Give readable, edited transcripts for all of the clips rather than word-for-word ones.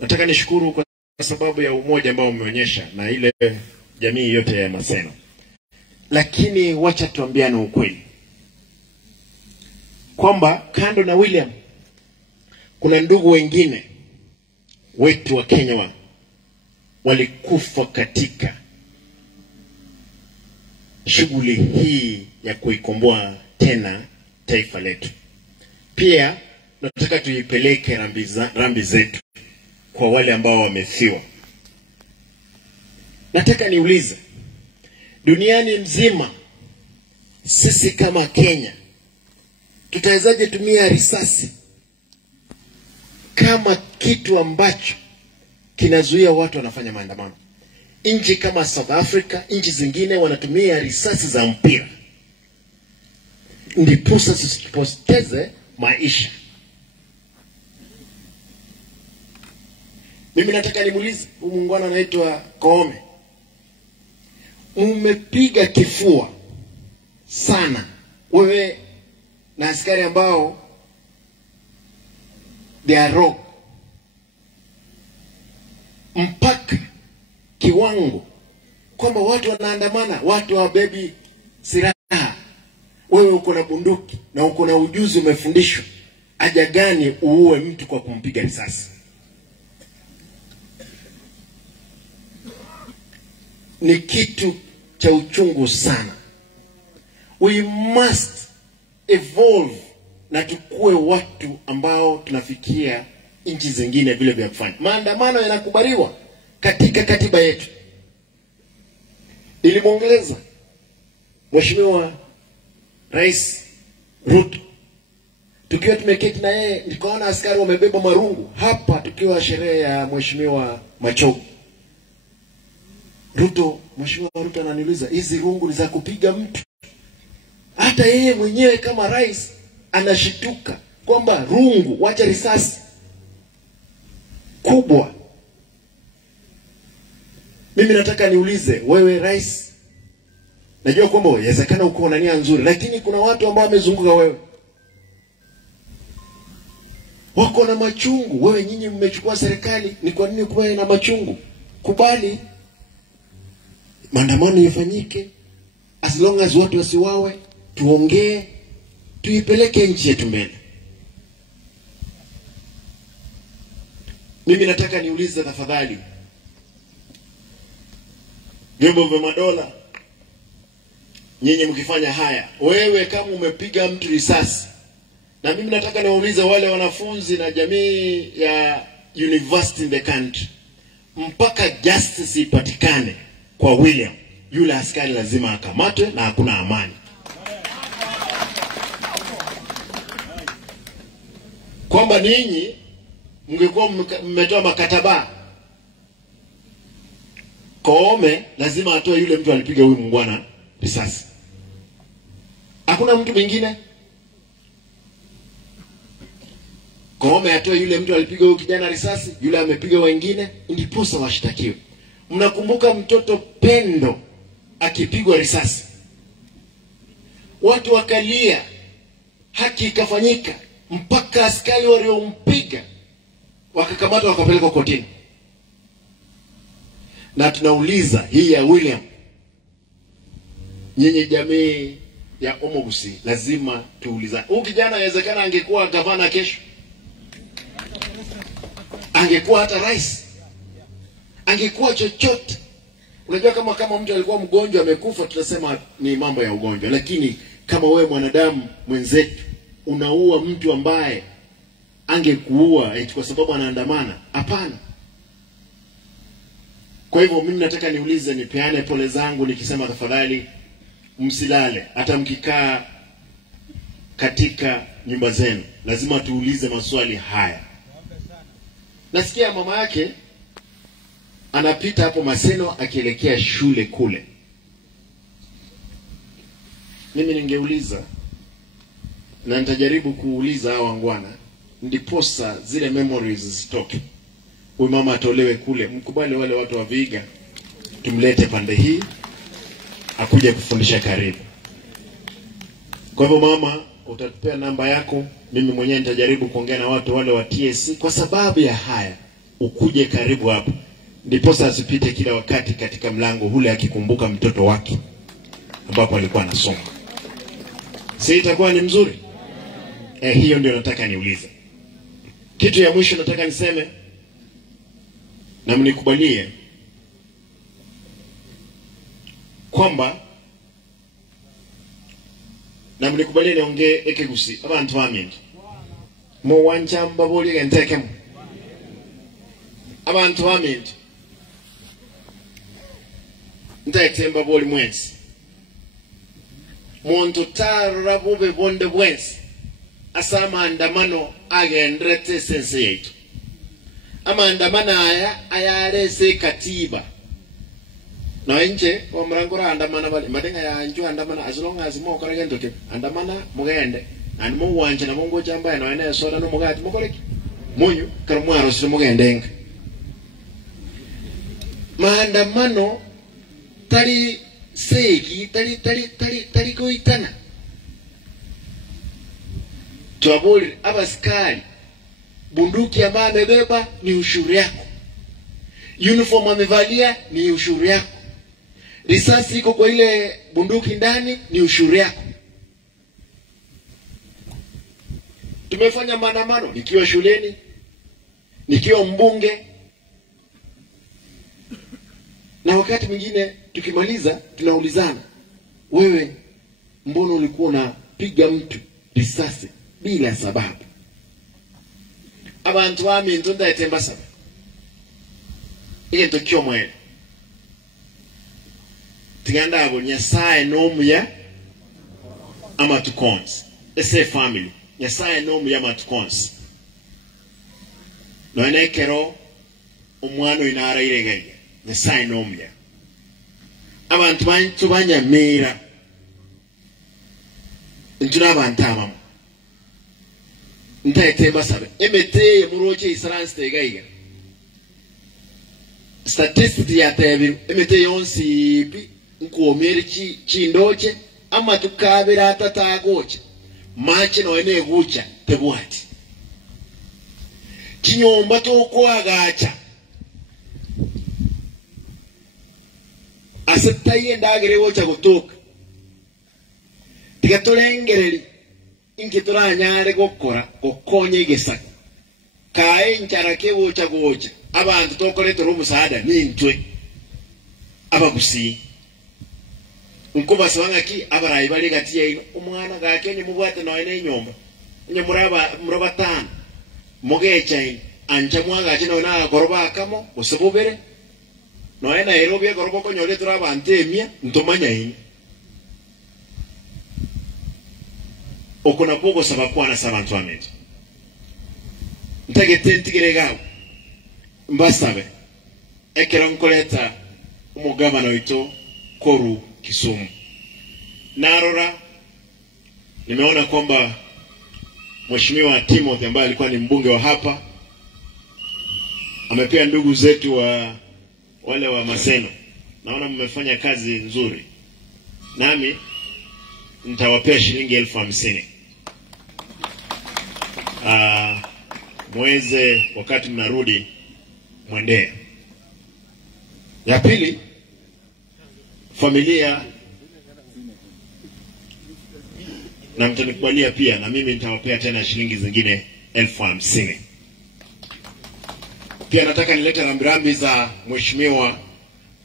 Nataka nishukuru kwa sababu ya umoja ambao umeonyesha na ile jamii yote ya Maseno. Lakini wacha tuambiane ukweli kwamba kando na William kuna ndugu wengine wetu wa Kenya walikufa katika shughuli hii ya kuikomboa tena taifa letu. Pia nataka tuipeleke rambi zetu kwa wale ambao wamefiwa. Nataka niulize, duniani mzima sisi kama Kenya tutawezaje tumia risasi kama kitu ambacho kinazuia watu wanafanya maandamano? Nchi kama South Africa, nchi zingine wanatumia risasi za mpira ndiposa tusipoteze maisha. Mimi nataka nimuulize muungwana anaitwa Koome, umepiga kifua sana wewe na askari ambao they are rogue, mpaka kiwango kwamba watu wanaandamana, watu wabebi silaha, wewe uko na bunduki na uko na ujuzi, umefundishwa. Haja gani uue mtu kwa kumpiga risasi? Ni kitu cha uchungu sana. We must evolve na tukue watu ambao tunafikia nchi zingine vile vya kufanya. Maandamano yanakubaliwa katika katiba yetu. Nilimuongeleza Mheshimiwa Rais Ruto, tukiwa tumeketi na yeye, nikaona askari wamebeba marungu hapa tukiwa sherehe ya Mheshimiwa Machogu. Mheshimiwa Ruto ananiuliza, hizi rungu ni za kupiga mtu? Hata yeye mwenyewe kama rais anashituka kwamba rungu, wacha risasi kubwa. Mimi nataka niulize wewe rais, najua kwamba inawezekana uko na nia nzuri, lakini kuna watu ambao wamezunguka wewe wako na machungu. Wewe nyinyi mmechukua serikali, ni kwa nini kuwe na machungu? Kubali maandamano yafanyike, as long as watu wasiwawe, tuongee, tuipeleke nchi yetu mbele. Mimi nataka niulize tafadhali vyombo vya madola, nyinyi mkifanya haya, wewe kama umepiga mtu risasi, na mimi nataka niwaulize wale wanafunzi na jamii ya university in the country, mpaka justice ipatikane kwa William, yule askari lazima akamatwe na hakuna amani. Kwamba ninyi mngekuwa mmetoa makataba, Koome lazima atoe yule mtu alipiga huyu muungwana risasi. Hakuna mtu mwingine. Koome atoe yule mtu alipiga huyu kijana risasi, yule amepiga wengine, ndiposa washtakiwe. Mnakumbuka mtoto Pendo akipigwa risasi, watu wakalia, haki ikafanyika, mpaka askari waliompiga wakakamatwa wakapelekwa kotini. Na tunauliza hii ya William, nyinyi jamii ya Omogusi lazima tuuliza, huyu kijana inawezekana angekuwa gavana kesho, angekuwa hata rais, angekuwa chochote. Unajua kama mtu alikuwa mgonjwa amekufa, tutasema ni mambo ya ugonjwa, lakini kama wewe mwanadamu mwenzetu unaua mtu ambaye angekuua eti kwa sababu anaandamana, hapana. Kwa hivyo mimi nataka niulize, nipeane pole zangu nikisema tafadhali msilale, hata mkikaa katika nyumba zenu lazima tuulize maswali haya. Nasikia mama yake anapita hapo Maseno akielekea shule kule. Mimi ningeuliza na nitajaribu kuuliza hawa wangwana, ndiposa zile memories zitoke. Huyu mama atolewe kule, mkubali wale watu wa Viga, tumlete pande hii akuje kufundisha karibu. Kwa hivyo mama, utatupea namba yako, mimi mwenyewe nitajaribu kuongea na watu wale wa TSC kwa sababu ya haya. ukuje karibu hapo, ndiposa asipite kila wakati katika mlango ule akikumbuka mtoto wake ambapo alikuwa anasoma. Si itakuwa ni mzuri? Hiyo ndio nataka niulize. Kitu ya mwisho nataka niseme, na mnikubalie kwamba, na mnikubalie niongee ekegusi abantu bamingi mu wanchamba boli gentekemu abantu bamingi ntayitemba boli mwensi muntu tarura bube bonde bwensi asa maandamano agendrete sense yetu. Amaandamano aya ayarese katiba na nje omurangura andamana bali madenga ya anju andamana as long as mo kora gendo ke andamana mugende and mo wanje na mongo jamba na ene soda no mugati mokoleki munyu karumwaro sire mugendenga. Maandamano tali seki tali koitana tuabuli abaskari bunduki ambaye amebeba ni ushuru yako, uniform amevalia ni ushuru yako, risasi iko kwa ile bunduki ndani ni ushuru yako. Tumefanya maandamano nikiwa shuleni, nikiwa mbunge, na wakati mwingine tukimaliza tunaulizana, wewe mbona ulikuwa unapiga mtu risasi bila sababu? Abantu bamintu ndayitemba sana into kyomwe tiganda abo Nyasaye n'omuya amatukonsi ese family Nyasaye n'omuya amatukonsi noenekero omwana inara iregaya Nyasaye n'omuya abantu bantu banyamira ntuna abantu abamu ntayitemba sabe emeteye muroche isaransi tegaiga statistics ya tebi emeteye yonsi ipi nkuomere chindoche ama tukabira atatagoche machi no ene gucha tebwati kinyomba to kwagacha asetaye ndagere wocha gutuka tigatolengereri ingituranyare gukora gukonye igisa kae ncharake wocha gocha abantu tokorete rumusada nintwe abagusi unkuba sawanga ki abarayi bali gatiye ino umwana gakenye mubwate no ene nyomba nye muraba tano mugecha ino anja mwaga kino na goroba kamo usububere no ene erobye goroba ko nyole turaba antemia ntomanya ino okuna pogo sabakwana sabantu amenje ntagete ntigerega mbasabe ekera nkoleta umugabano ito koru Kisumu narora nimeona kwamba Mheshimiwa Timothy ambaye alikuwa ni mbunge wa hapa amepea ndugu zetu wa wale wa Maseno. Naona mmefanya kazi nzuri, nami nitawapea shilingi 50,000 mweze wakati mnarudi mwendee. Ya pili, familia na mtanikubalia pia na mimi nitawapea tena shilingi zingine 50,000. Pia nataka nilete rambirambi za Mheshimiwa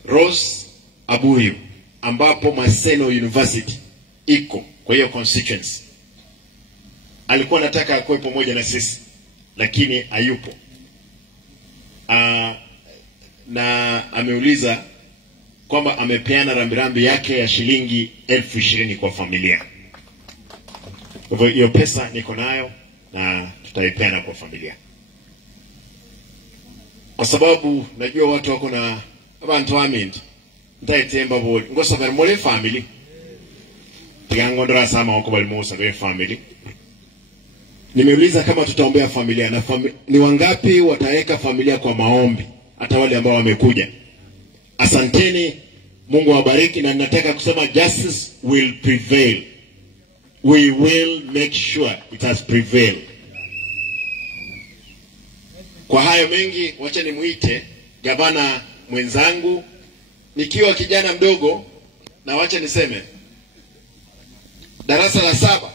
Rose Abuyu ambapo Maseno University iko kwa hiyo constituency. Alikuwa nataka akuwe pamoja na sisi lakini hayupo. Na ameuliza kwamba amepeana rambirambi yake ya shilingi 20,000 kwa familia. Kwa hivyo hiyo pesa niko nayo na tutaipeana kwa familia. Kwa sababu najua watu wako na abantu aminti ntayitemba boli ngosa bali mole family tigangondra sama wako bali musa kwa family. Nimeuliza kama tutaombea familia na ni wangapi wataweka familia kwa maombi, hata wale ambao wamekuja. Asanteni, Mungu awabariki, na nataka kusema justice will prevail. We will make sure it has prevailed. Kwa hayo mengi, wacha nimuite gavana mwenzangu nikiwa kijana mdogo, na wacha niseme darasa la 7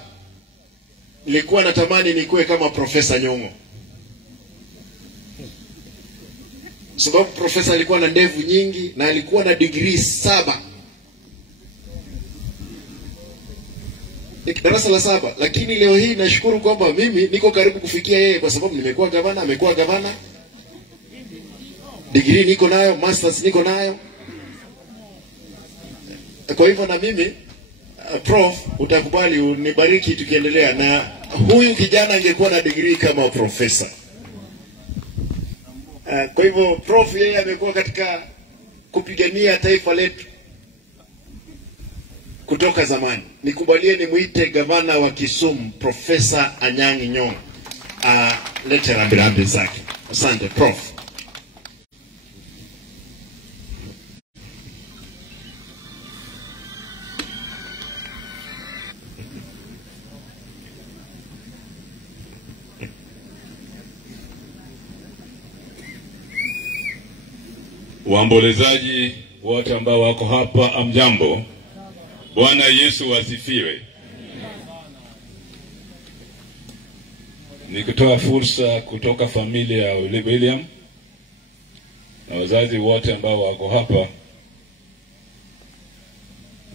nilikuwa natamani nikuwe kama Profesa Nyong'o. Sababu profesa alikuwa na ndevu nyingi na alikuwa na degree 7. Darasa la 7, lakini leo hii nashukuru kwamba mimi niko karibu kufikia yeye, kwa sababu nimekuwa gavana, amekuwa gavana. Degree niko nayo, masters niko nayo. Kwa hivyo na mimi prof, utakubali unibariki tukiendelea, na huyu kijana angekuwa na degree kama profesa. Kwa hivyo prof yeye amekuwa katika kupigania taifa letu kutoka zamani. Nikubalie nimuite gavana wa Kisumu, Profesa Anyang'Nyong'o. Lete rambirambi zake. Asante prof. Waombolezaji wote ambao wako hapa, amjambo. Bwana Yesu asifiwe. Nikitoa fursa kutoka familia ya William na wazazi wote ambao wako hapa,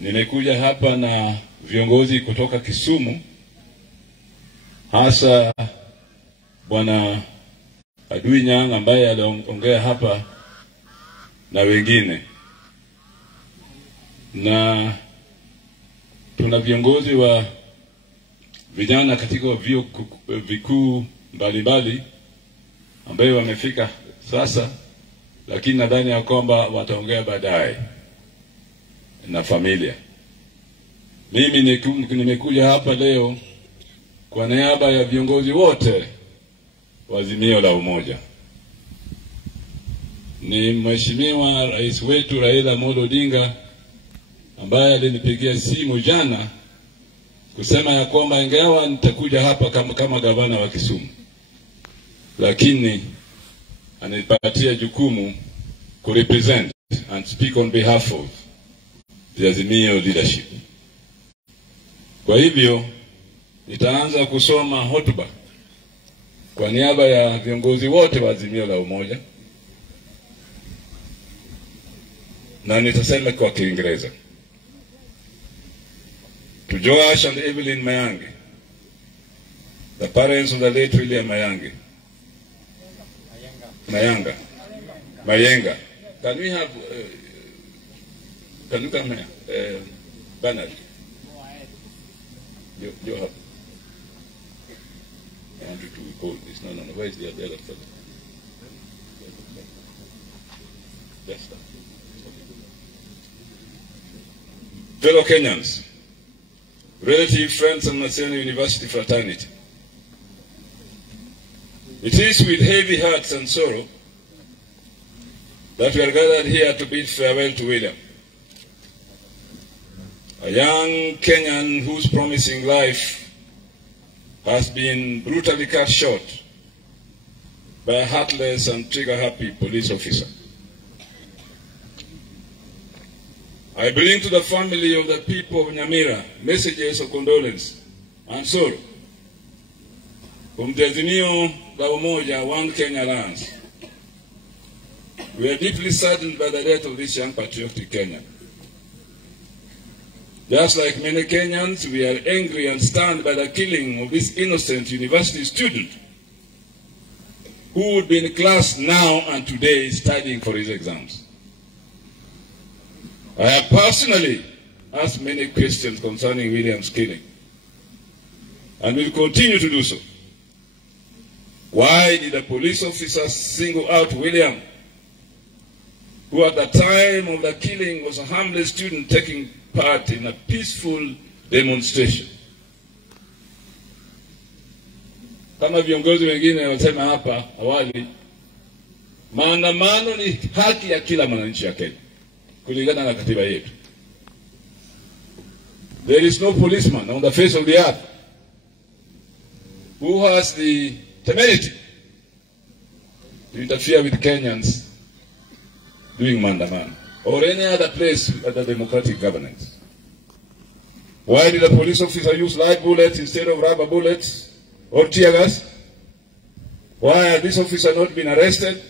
nimekuja hapa na viongozi kutoka Kisumu, hasa Bwana Anyang'Nyong'o ambaye aliongea hapa na wengine, na tuna viongozi wa vijana katika vyuo vikuu mbalimbali ambao wamefika sasa, lakini nadhani ya kwamba wataongea baadaye na familia. Mimi nimekuja hapa leo kwa niaba ya viongozi wote wa Azimio la Umoja. Ni Mheshimiwa Rais wetu Raila Amolo Odinga ambaye alinipigia simu jana kusema ya kwamba ingawa nitakuja hapa kama gavana wa Kisumu, lakini anipatia jukumu ku represent and speak on behalf of the Azimio leadership. Kwa hivyo nitaanza kusoma hotuba kwa niaba ya viongozi wote wa Azimio la Umoja, na nitasema kwa Kiingereza. To Joash and Evelyn Mayange, the parents of the late William Mayenga. Can we have, can you come here? Bernard. You have. I want you to hold this. No. Where is the other fellow? That's that. Fellow Kenyans, relative friends and Maseno University fraternity, it is with heavy hearts and sorrow that we are gathered here to bid farewell to William, a young Kenyan whose promising life has been brutally cut short by a heartless and trigger-happy police officer. I bring to the family of the people of Nyamira messages of condolence and sorrow from the Azimio la Umoja, One Kenya Alliance. We are deeply saddened by the death of this young patriotic Kenyan. Just like many Kenyans, we are angry and stunned by the killing of this innocent university student who would be in class now and today studying for his exams. I have personally asked many questions concerning William's killing, and will continue to do so. Why did the police officers single out William, who at the time of the killing was a harmless student taking part in a peaceful demonstration? Kama viongozi wengine wasema hapa awali, maandamano ni haki ya kila mwananchi wa Kenya kulingana na katiba yetu. There is no policeman on the face of the earth who has the temerity to interfere with Kenyans doing mandamano or any other place under democratic governance? Why did a police officer use live bullets instead of rubber bullets or tear gas? Why has this officer not been arrested?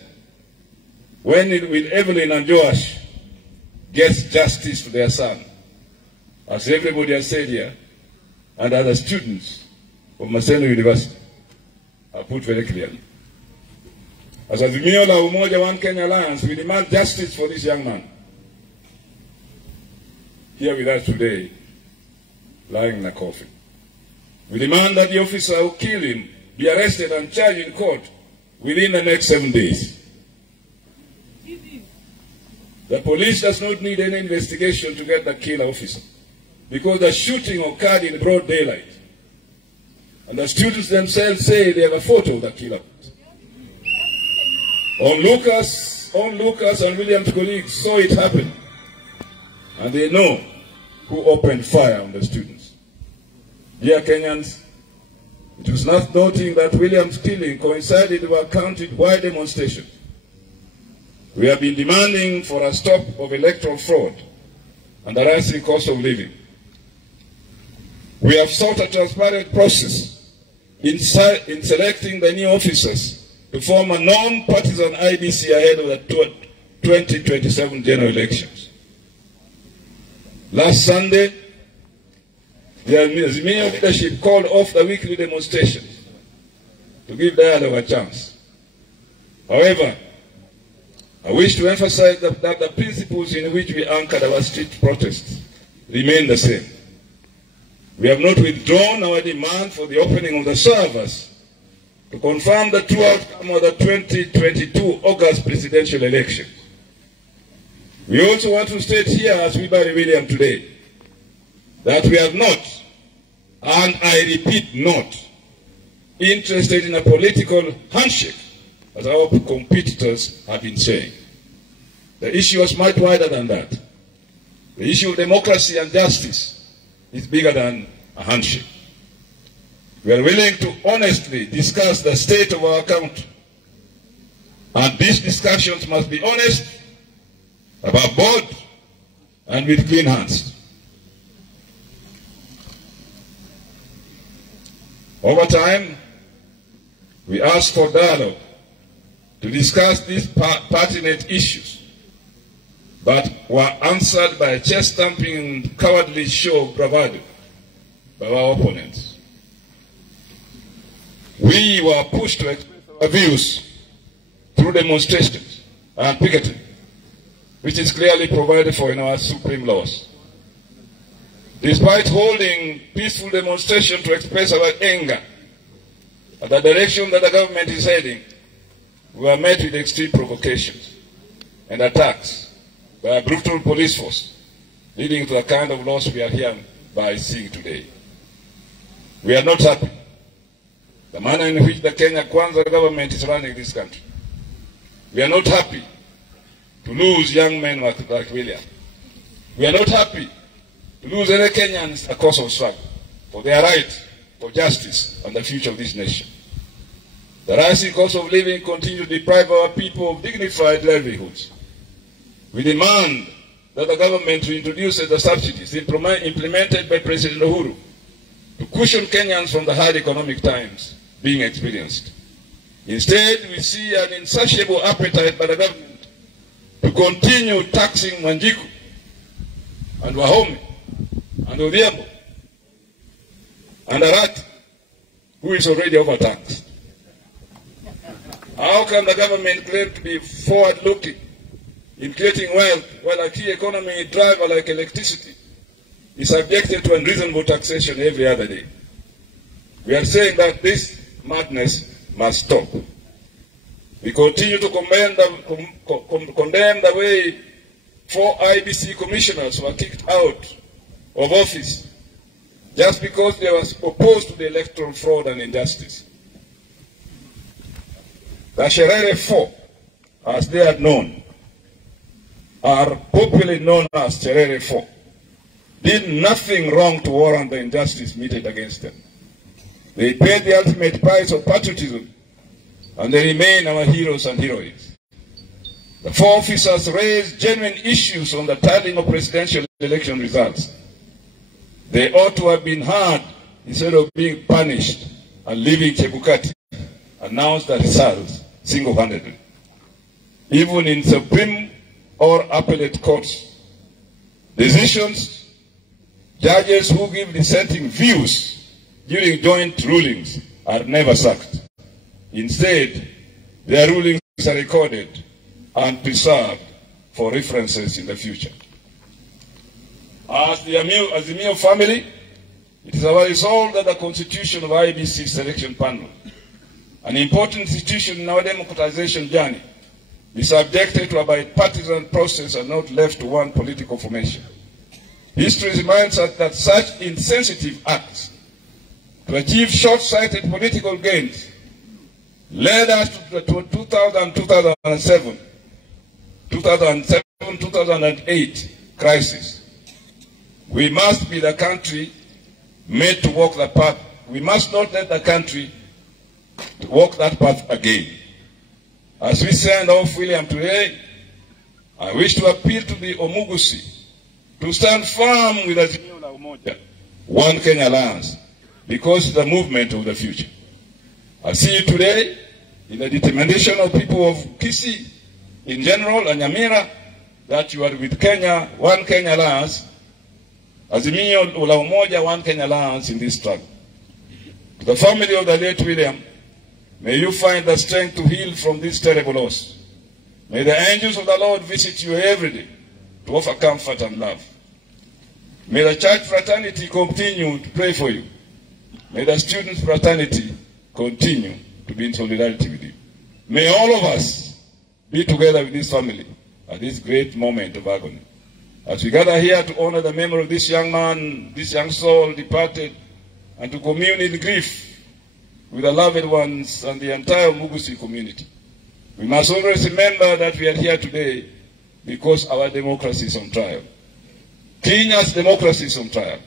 When will Evelyn and Joash get justice to their son? As everybody has said here, and other students of Maseno University have put very clearly. As Azimio la Umoja One Kenya Alliance, we demand justice for this young man here with us today, lying in a coffin. We demand that the officer who killed him be arrested and charged in court within the next 7 days. The police does not need any investigation to get the killer officer, because the shooting occurred in broad daylight. And the students themselves say they have a photo of the killer. Lucas and William's colleagues saw it happen, and they know who opened fire on the students. Dear Kenyans, it was not noting that William's killing coincided with a county-wide demonstration. We have been demanding for a stop of electoral fraud and the rising cost of living. We have sought a transparent process in selecting the new officers to form a non-partisan IBC ahead of the 2027 general elections. Last Sunday, the Azimio leadership called off the weekly demonstrations to give dialogue a chance. However, I wish to emphasize that the principles in which we anchored our street protests remain the same. We have not withdrawn our demand for the opening of the servers to confirm the true outcome of the 2022 August presidential elections. We also want to state here, as we bury William today, that we are not, and I repeat not, interested in a political handshake, as our competitors have been saying. The issue is much wider than that. The issue of democracy and justice is bigger than a handshake. We are willing to honestly discuss the state of our country. And these discussions must be honest, above board, and with clean hands. Over time, we ask for dialogue to discuss these pertinent issues, but were answered by a chest-thumping and cowardly show of bravado by our opponents. We were pushed to express our views through demonstrations and picketing, which is clearly provided for in our supreme laws. Despite holding peaceful demonstration to express our anger at the direction that the government is heading, we were met with extreme provocations and attacks by a brutal police force, leading to the kind of loss we are hereby seeing today. We are not happy the manner in which the Kenya Kwanza government is running this country. We are not happy to lose young men like William. We are not happy to lose any Kenyans a cause of struggle for their right, for justice, and the future of this nation. The rising cost of living continues to deprive our people of dignified livelihoods. We demand that the government reintroduce the subsidies implemented by President Uhuru to cushion Kenyans from the hard economic times being experienced. Instead, we see an insatiable appetite by the government to continue taxing Wanjiku and Wahome and Odhiambo and Arati, who is already overtaxed. How can the government claim to be forward-looking in creating wealth while a key economy driver like electricity is subjected to unreasonable taxation every other day? We are saying that this madness must stop. We continue to condemn the way 4 IBC commissioners were kicked out of office just because they were opposed to the electoral fraud and injustice. The Sherere 4, as they are known, are popularly known as Sherere 4, did nothing wrong to warrant the injustice meted against them. They paid the ultimate price of patriotism and they remain our heroes and heroines. The four officers raised genuine issues on the tallying of presidential election results. They ought to have been heard instead of being punished and leaving Chebukati announce the results single-handedly. Even in Supreme or appellate courts, decisions, judges who give dissenting views during joint rulings are never sacked. Instead, their rulings are recorded and preserved for references in the future. As the Azimio family, it is our resolve that the constitution of IEBC selection panel, an important institution in our democratization journey, be subjected to a bipartisan process and not left to one political formation. History reminds us that such insensitive acts to achieve short-sighted political gains led us to the 2007-2008 crisis. We must be the country made to walk the path. We must not let the country walk that path again. As we send off William today, I wish to appeal to the Omugusi to stand firm with Azimio la Umoja, One Kenya Alliance, because it's the movement of the future. I see you today in the determination of people of Kisii in general and Nyamira that you are with Kenya, One Kenya Alliance, Azimio la Umoja, One Kenya Alliance in this struggle. To the family of the late William, may you find the strength to heal from this terrible loss. May the angels of the Lord visit you every day to offer comfort and love. May the church fraternity continue to pray for you. May the students fraternity continue to be in solidarity with you. May all of us be together with this family at this great moment of agony. As we gather here to honor the memory of this young man, this young soul departed, and to commune in grief with the loved ones and the entire Mugusi community, we must always remember that we are here today because our democracy is on trial. Kenya's democracy is on trial.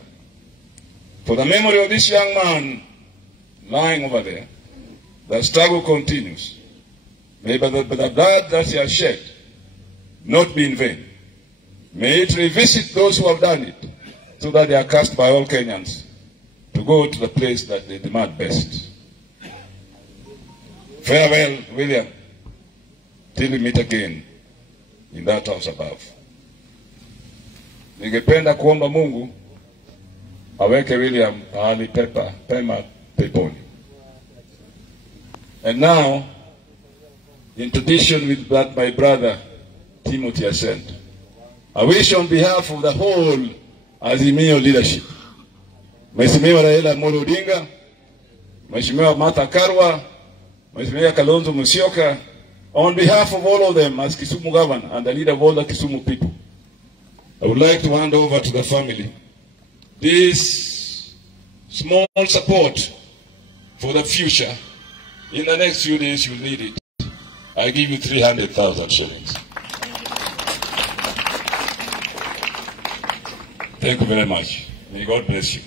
For the memory of this young man lying over there, the struggle continues. May the blood that he has shed not be in vain. May it revisit those who have done it, so that they are cast by all Kenyans to go to the place that they demand best. Farewell, William, till we meet again in that house above. Ningependa kuomba Mungu aweke William pahali pema peponi. And now, in tradition with that my brother Timothy has said, I wish on behalf of the whole Azimio leadership, Mheshimiwa Raila Amolo Odinga, Mheshimiwa Martha Karua, Mheshimiwa Kalonzo Musyoka, on behalf of all of them as Kisumu governor and the leader of all the Kisumu people, I would like to hand over to the family this small support for the future. In the next few days, you'll need it. I give you 300,000 shillings. Thank you very much. May God bless you.